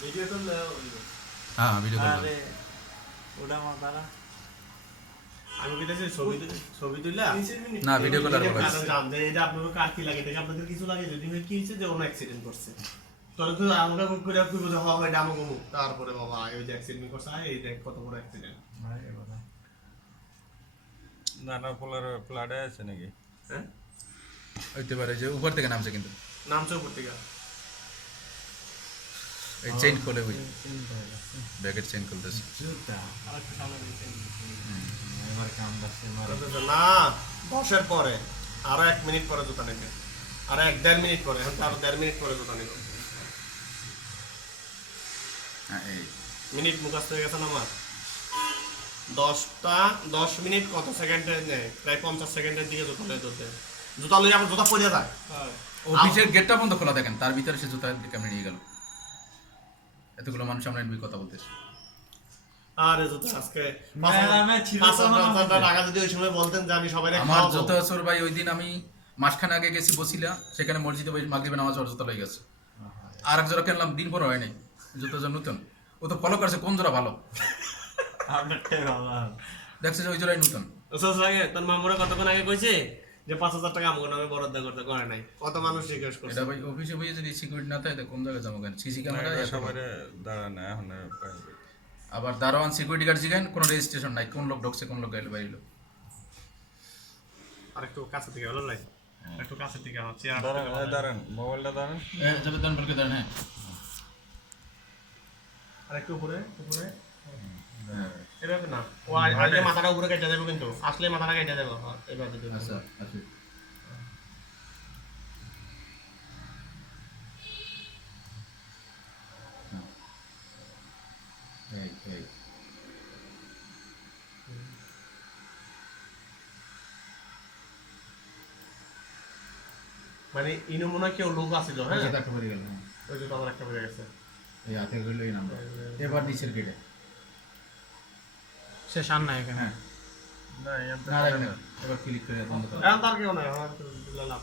Video হ্যাঁ video call ওটা আমার দ্বারা আমি কি ছবি ছবি তুললা না ভিডিও কল আর কারণ জান যে এটা আপনাদের কার কি লাগে দেখে আপনাদের কিছু লাগে যদি কি হয়েছে যে অন্য অ্যাক্সিডেন্ট করছে তখন তো আমাকে বুক করে কইব যে হ্যাঁ এটা আমাকে তারপরে বাবা এই যে অ্যাক্সিডেন্ট করছে এই দেখ কত বড় অ্যাক্সিডেন্ট দানা পোলার প্লাডে আছে নাকি হ্যাঁ হইতে পারে যে উপর থেকে নামছে কিন্তু নামছে উপর থেকে এই চেইন খুলে চেইন খুলতেছে। না দশের পরে। আরও এক মিনিট পরে জুতা নেবে। আরও এক দেড় মিনিট পরে এখন আরও দেড় মিনিট পরে জুতা নেবে। হ্যাঁ মিনিট মুখাস্ত হয়ে গেছে না আমার? দশটা দশ মিনিট কত সেকেন্ডে নেয়? প্রায় পঞ্চাশ সেকেন্ডের দিকে জুতা লয়ে ধরতে। জুতা লয়ে আবার জুতা পড়ে যায়। অফিসের গেটটা বন্ধ খোলা দেখেন তার ভিতরে সে জুতা কেমন নিয়ে গেল? এতগুলো মানুষ আমরা নিয়ে কথা বলতেছি। আরে আজকে টাকা যদি ওই সময় বলতেন যে আমি সবাই আমার জুতা চোর ভাই ওই দিন আমি মাসখানে আগে গেছি বসিলা সেখানে মসজিদে বসে মাগরিবে নামাজ লই গেছে। আর এক জোড়া কিনলাম দিন পর হয় নাই জুতা যে নতুন। ও তো ফলো করছে কোন জোড়া ভালো? দেখছে যে ওই জোড়াই নতুন। তোর মামুরা কতক্ষণ আগে কইছে? যে পাঁচ হাজার টাকা আমাকে নামে বরাদ্দ করতে করে নাই। কত মানুষ রিকোয়েস্ট করছে? এটা ভাই অফিসে বইয়ে যদি সিকিউরিটি না থাকে তো কোন জায়গায় যাব কেন? সিসি ক্যামেরা সবাই দাঁড়ানো এখন আবার দারোয়ান সিকিউরিটি গার্ড জিগান কোনো রেজিস্ট্রেশন নাই। কোন লোক ঢুকছে কোন লোক গেলে বাইরে আর একটু কাছে থেকে হলো নাই? একটু কাছে থেকে আমার চেয়ার দাঁড়ান দাঁড়ান মোবাইলটা দাঁড়ান। যাবে দান বলকে দাঁড়ান হ্যাঁ। আর একটু উপরে উপরে। এভাবে না। ও আ- মাথাটা উপরে কেটে দেবো কিন্তু। আসলে মাথাটা কেটে দেবো। হ্যাঁ, আচ্ছা আচ্ছা। এই মানে ইনো মনে কেউ লোক আছিল হ্যাঁ? যেটা একটা বেরিয়ে গেল হ্যাঁ। ওই যে একটা বেড়ে গেছে। এই হাতে গেল এই নাম্বার। এবার নিচের গেটে সে সান নাই এখানে। হ্যাঁ। না না রাখবেন এবার ক্লিক করে বন্ধ করো। এখন তার কেউ নাই আমার তো লাভ